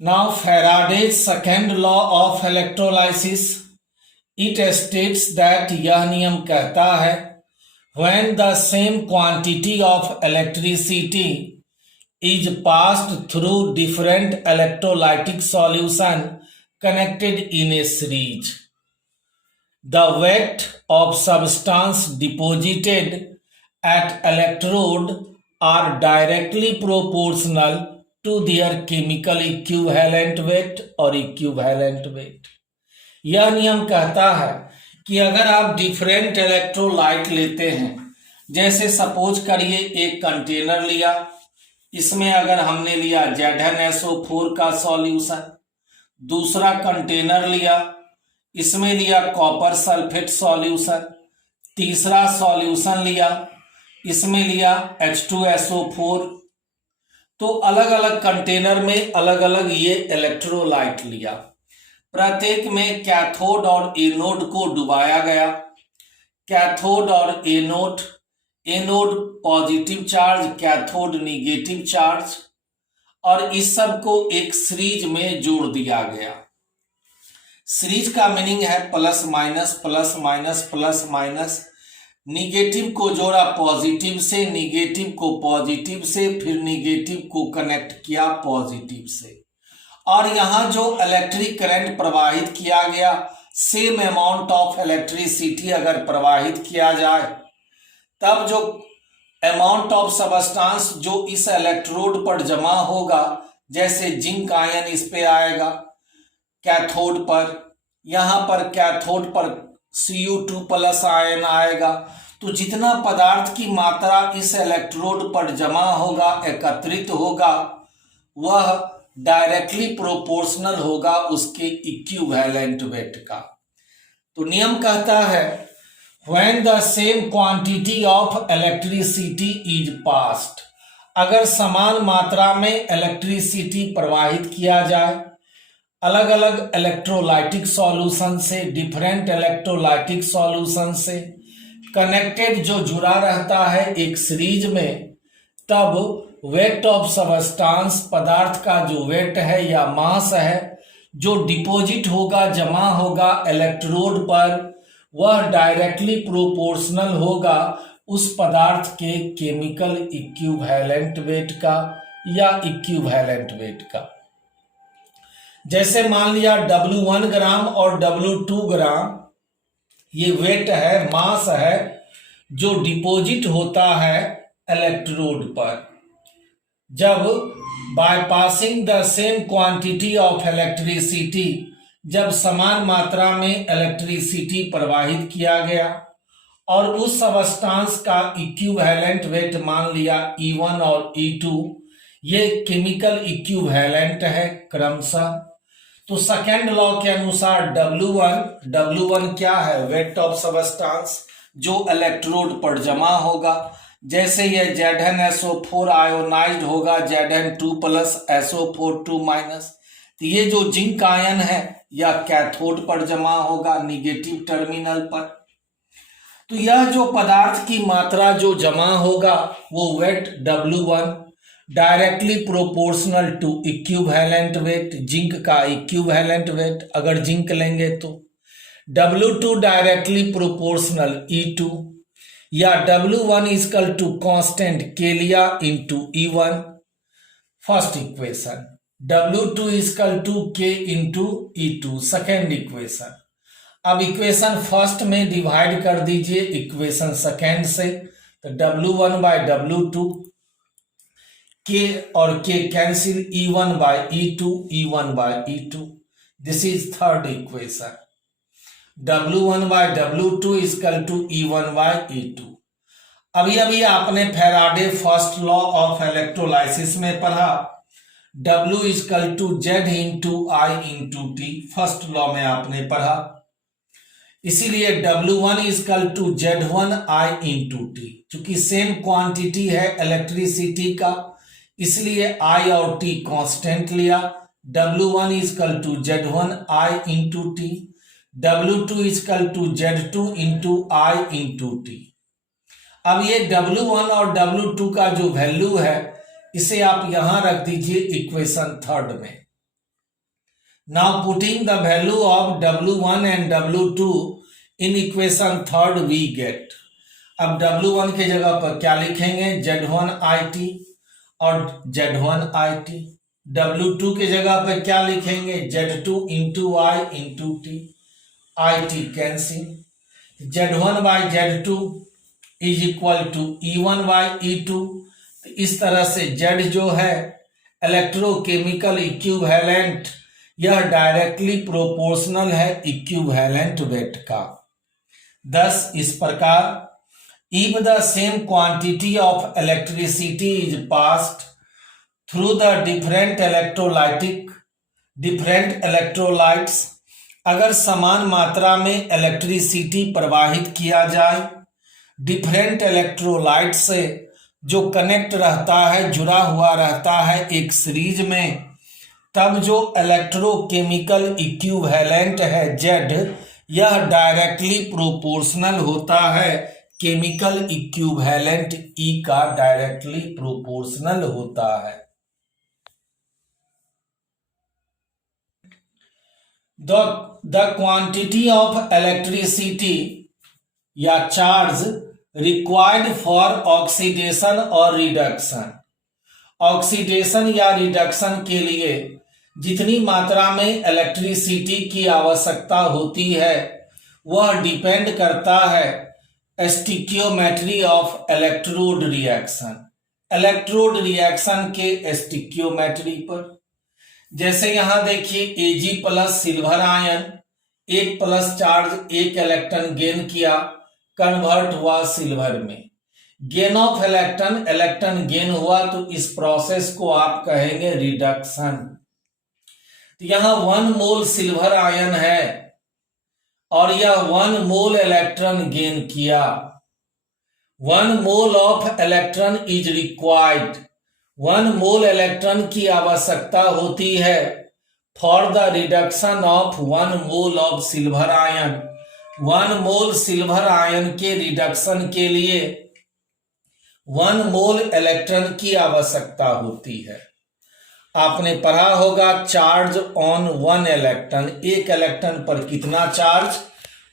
Now Faraday's second law of electrolysis, it states that यह नियम कहता है when the same quantity of electricity is passed through different electrolytic solution connected in a series, the weight of substance deposited at electrode are directly proportional to their chemical equivalent weight और equivalent weight। यह नियम कहता है कि अगर आप different electrolyte लेते हैं, जैसे सपोज करिए एक कंटेनर लिया, इसमें अगर हमने लिया ZnSO4 का सॉल्यूशन, दूसरा कंटेनर लिया, इसमें लिया कॉपर सल्फेट सॉल्यूशन, तीसरा सॉल्यूशन लिया, इसमें लिया H2SO4, तो अलग अलग कंटेनर में अलग अलग ये इलेक्ट्रोलाइट लिया। प्रत्येक में कैथोड और एनोड को डुबाया गया। कैथोड और anode, anode positive charge, cathode negative charge, और इस सब को एक सीरीज में जोड़ दिया गया। सीरीज का मीनिंग है plus minus plus minus plus minus. Negative को जोड़ा पॉजिटिव से, निगेटिव को पॉजिटिव से, फिर निगेटिव को कनेक्ट किया पॉजिटिव से, और यहां जो इलेक्ट्रिक करंट प्रवाहित किया गया, सेम अमाउंट ऑफ इलेक्ट्रिसिटी अगर प्रवाहित किया जाए, तब जो अमाउंट ऑफ सबस्टांस जो इस इलेक्ट्रोड पर जमा होगा, जैसे जिंक आयन इस पे आएगा कैथोड पर, यहां पर कैथोड पर Cu2 प्लस आयन आएगा, तो जितना पदार्थ की मात्रा इस इलेक्ट्रोड पर जमा होगा, एकत्रित होगा, वह डायरेक्टली प्रोपोर्शनल होगा उसके इक्विवेलेंट वेट का। तो नियम कहता है when the same quantity of electricity is passed, अगर समान मात्रा में इलेक्ट्रिसिटी प्रवाहित किया जाए अलग अलग इलेक्ट्रोलाइटिक सॉल्यूशन से, डिफरेंट इलेक्ट्रोलाइटिक सॉल्यूशन से कनेक्टेड जो जुड़ा रहता है एक सीरीज में, तब वेट ऑफ सबस्टांस, पदार्थ का जो वेट है या मास है जो डिपॉजिट होगा, जमा होगा इलेक्ट्रोड पर, वह डायरेक्टली प्रोपोर्शनल होगा उस पदार्थ के केमिकल इक्विवेलेंट वेट का या इक्विवेलेंट वेट का। जैसे मान लिया W1 ग्राम और W2 ग्राम ये वेट है, मास है जो डिपॉजिट होता है इलेक्ट्रोड पर। जब by passing the same quantity of electricity, जब समान मात्रा में इलेक्ट्रिसिटी प्रवाहित किया गया और उस सबस्टांस का इक्विवेलेंट वेट मान लिया E1 और E2, ये केमिकल इक्विवेलेंट है क्रमशः। तो सेकेंड लॉ के अनुसार W1 क्या है? वेट ऑफ सबस्टांस जो इलेक्ट्रोड पर जमा होगा। जैसे ये ZnSO4 आयोनाइज्ड होगा Zn2 प्लस SO4 2 माइनस, तो ये जो जिंक आयन है या कैथोड पर जमा होगा निगेटिव टर्मिनल पर। तो यह जो पदार्थ की मात्रा जो जमा होगा वो weight W1 directly proportional to equivalent weight, zinc का इक्विवेलेंट वेट अगर जिंक लेंगे तो। W2 डायरेक्टली प्रोपोर्शनल E2, या W1 इक्वल टू कांस्टेंट के लिया into E1 first equation, W2 equal to K into E2 second equation. अब equation first में divide कर दीजिए इक्वेशन सेकेंड से, तो W1 बाय W2, K और K cancel, E1 by E2, E1 by E2, this is third equation. W1 by W2 equal to E1 by E2। अभी अभी आपने Faraday first law of electrolysis में पढ़ा, W equal to Z into I into T, first law में आपने पढ़ा। इसीलिए W1 equal to Z1 I into T, चूंकि सेम क्वांटिटी है इलेक्ट्रिसिटी का, इसलिए I और T कांस्टेंट लिया। W1 equal to Z1 I into T, W2 equal to Z2 into I into T। अब ये W1 और W2 का जो वैल्यू है, इसे आप यहां रख दीजिए इक्वेशन थर्ड में। Now putting the value of W1 and W2 in equation third we get. अब W1 की जगह पर क्या लिखेंगे, Z1 IT और Z1 IT. W2 की जगह पर क्या लिखेंगे, Z2 into I into T. IT cancel. Z1 by Z2 is equal to E1 by E2. इस तरह से Z जो है इलेक्ट्रोकेमिकल इक्विवेलेंट, यह डायरेक्टली प्रोपोर्शनल है इक्विवेलेंट वेट का. thus इस प्रकार if the same quantity of electricity is passed through the different electrolytes, अगर समान मात्रा में इलेक्ट्रिसिटी प्रवाहित किया जाए डिफरेंट इलेक्ट्रोलाइट से, जो कनेक्ट रहता है, जुड़ा हुआ रहता है एक सीरीज में, तब जो इलेक्ट्रोकेमिकल इक्विवेलेंट है Z, यह डायरेक्टली प्रोपोर्शनल होता है केमिकल इक्विवेलेंट E का डायरेक्टली प्रोपोर्शनल होता है. The quantity of electricity या चार्ज रिक्वायर्ड फॉर ऑक्सीडेशन और रिडक्शन, ऑक्सीडेशन या रिडक्शन के लिए जितनी मात्रा में इलेक्ट्रिसिटी की आवश्यकता होती है वह डिपेंड करता है stoichiometry of electrode reaction, electrode reaction के स्टिकियोमेट्री पर. जैसे यहां देखिए Ag प्लस सिल्वर आयन, एक प्लस चार्ज एक इलेक्ट्रॉन गेन किया, कन्वर्ट हुआ सिल्वर में. Gain of electron, electron gain हुआ, तो इस प्रोसेस को आप कहेंगे रिडक्शन. तो यहां 1 मोल सिल्वर आयन है और यह 1 मोल इलेक्ट्रॉन गेन किया. 1 mole of electron is required, 1 mole electron की आवश्यकता होती है for the reduction of 1 mole of silver ion. 1 mole silver ion के रिडक्शन के लिए 1 मोल इलेक्ट्रॉन की आवश्यकता होती है. आपने पढ़ा होगा चार्ज ऑन 1 इलेक्ट्रॉन, एक इलेक्ट्रॉन पर कितना charge,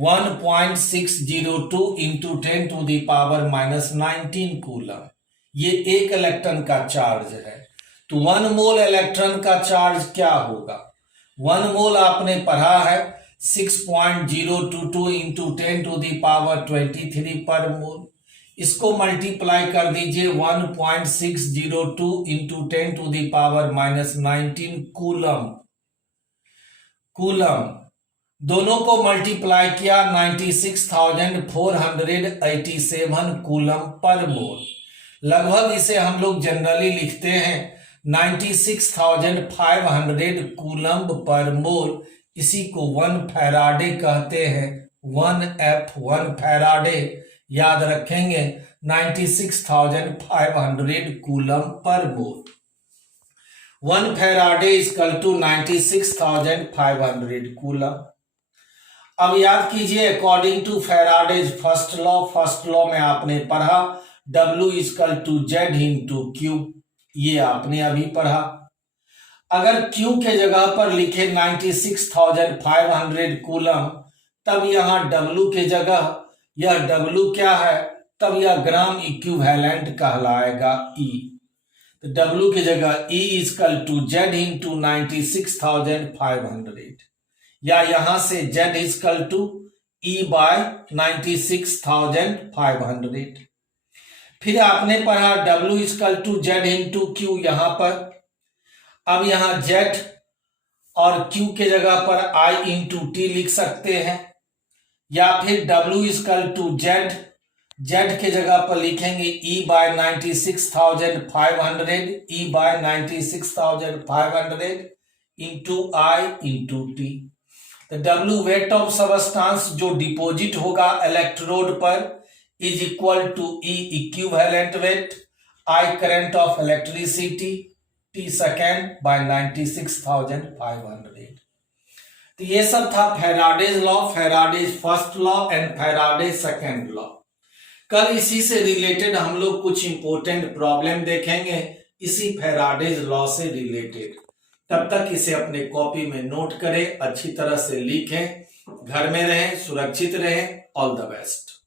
1.602 into 10 to the power -19 coulomb. ये एक इलेक्ट्रॉन का चार्ज है. तो 1 मोल इलेक्ट्रॉन का चार्ज क्या होगा, 1 मोल आपने पढ़ा है 6.022 इंटू 10 टू द पावर 23 पर मोल. इसको मल्टीप्लाई कर दीजिए 1.602 into 10 to the power -19 coulomb. Coulomb दोनों को मल्टीप्लाई किया 96,487 कूलम पर मोल. लगभग इसे हम लोग जनरली लिखते हैं 96,500 कूलम पर मोल. इसी को 1 फैराडे कहते हैं, 1 फैराडे. याद रखेंगे 96,500 coulomb per mole. 1 Faraday equal to 96,500 coulomb. अब याद कीजिए according to Faraday's first law में आपने पढ़ा W equal to Z into Q, ये आपने अभी पढ़ा. अगर Q के जगह पर लिखे 96,500 कूलम, तब यहां W के जगह यह W क्या है, तब यह ग्राम इक्विवेलेंट कहलाएगा E. तो W की जगह E equal to Z into 96,500, या यहां से Z equal to E by 96,500. फिर आपने पढ़ा W equal to Z into Q यहां पर. अब यहां Z और Q के जगह पर I इंटू T लिख सकते हैं, या फिर W इक्वल टू Z के जगह पर लिखेंगे E by 96,500, E by 96,500 into I into T. तो W वेट ऑफ सबस्टांस जो डिपोजिट होगा इलेक्ट्रोड पर is equal to E equivalent weight, I current of electricity, T second by 96,500. तो ये सब था Faraday's law, Faraday's first law and Faraday's second law. कल इसी से रिलेटेड हम लोग कुछ इंपॉर्टेंट प्रॉब्लम देखेंगे, इसी फैराडेज लॉ से रिलेटेड. तब तक इसे अपने कॉपी में नोट करें, अच्छी तरह से लिखें, घर में रहें, सुरक्षित रहें। All the best.